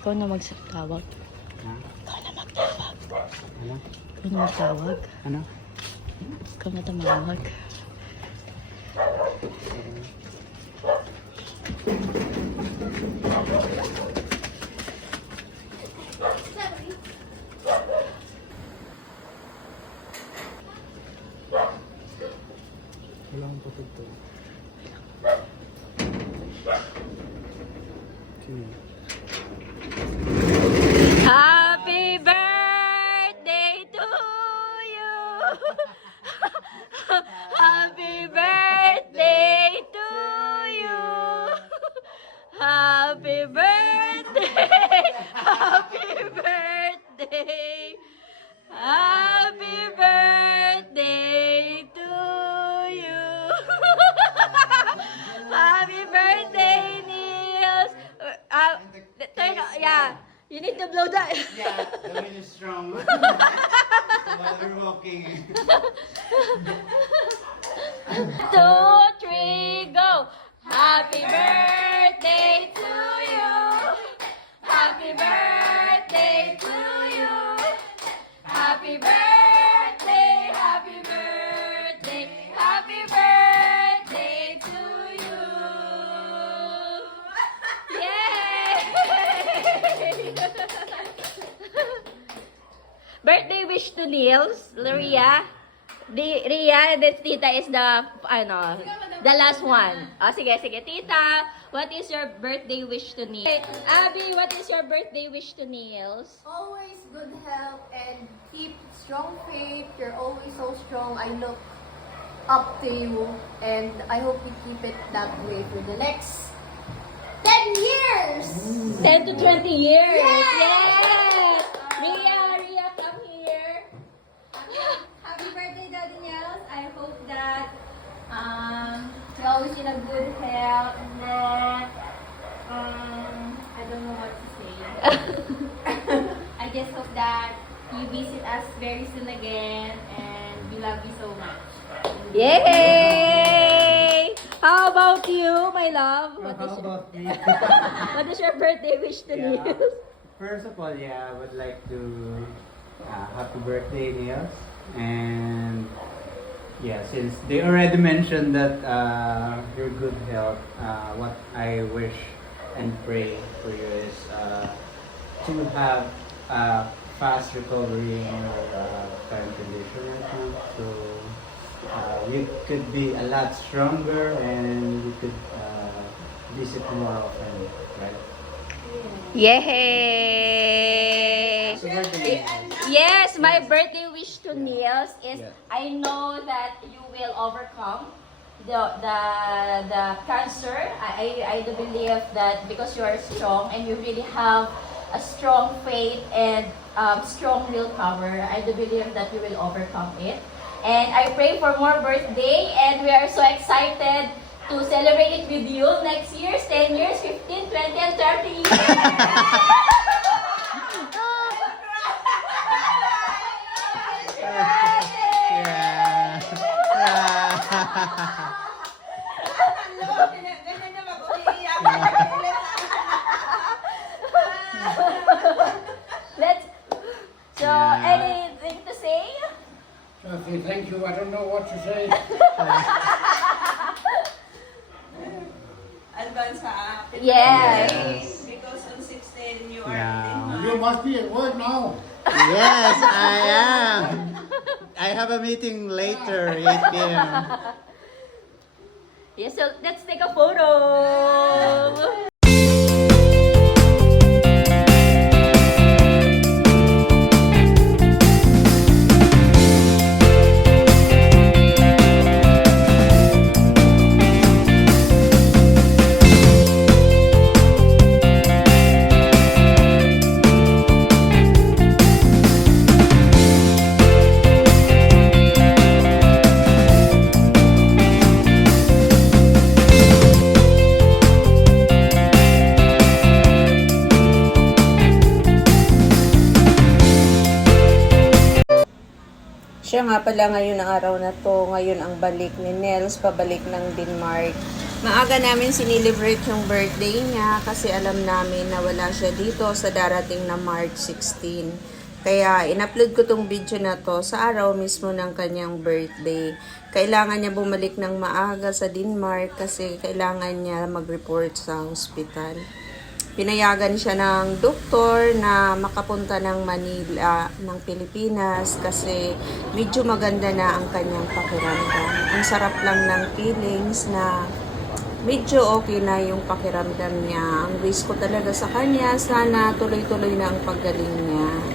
Ikaw na magtawag. Ha? Ikaw na magtawag. Ano? Ikaw na magtawag. Ano? Ikaw na tumawag. Wala akong patugtog. Okay. Happy birthday to you! Happy birthday to you! Happy birthday! Happy birthday! Happy birthday to you! Happy birthday, Niels! Yeah, you need to blow that. Yeah, the wind is strong. While we're walking. 2, 3, go! Happy birthday to you! Happy birthday to you! Happy birthday! Happy birthday! Happy birthday to you! Yay! Birthday wish to Niels, Ria. Ria, and then Tita is the last one. Oh, sige. Tita, what is your birthday wish to Niels? Abby, what is your birthday wish to Niels? Always good health and keep strong faith. You're always so strong. I look up to you and I hope you keep it that way for the next 10 years! 10 to 20 years. Yes! Ria, come here. Happy birthday, Daddy Niels. I hope that you're always in a good health and then I don't know what to say. I just hope that you visit us very soon again and we love you so much. Yay! How about you, my love? How about me? What is your birthday wish to Yeah. Niels? First of all, yeah, I would like to happy birthday, Niels. And yeah, since they already mentioned that your good health, what I wish and pray for you is to have fast recovery in your current condition right now. So you could be a lot stronger and you could visit more often, right? Yay! So birthday. Yes, my birthday wish to Niels is Yeah. I know that you will overcome the cancer. I do believe that because you are strong and you really have a strong faith and strong willpower, I do believe that you will overcome it. And I pray for more birthday and we are so excited to celebrate it with you next year, 10 years, 15, 20, and 30 years. Let's. So, Yeah. anything to say? Okay, thank you. I don't know what to say. Advance happy Yes. birthday, because on 16 you are Yeah. You must be at work now. Yes, I am. I have a meeting later, 8 p.m. Yes, so let's take a photo. Siya nga pala ngayon ang araw na to, ngayon ang balik ni Nels, pabalik ng Denmark. Maaga namin sinilibrate yung birthday niya kasi alam namin na wala siya dito sa darating na March 16. Kaya in-upload ko tong video na to sa araw mismo ng kanyang birthday. Kailangan niya bumalik ng maaga sa Denmark kasi kailangan niya mag-report sa hospital. Pinayagan siya ng doktor na makapunta ng Manila, ng Pilipinas kasi medyo maganda na ang kanyang pakiramdam. Ang sarap lang ng feelings na medyo okay na yung pakiramdam niya. Ang wish ko talaga sa kanya, sana tuloy-tuloy na ang paggaling niya.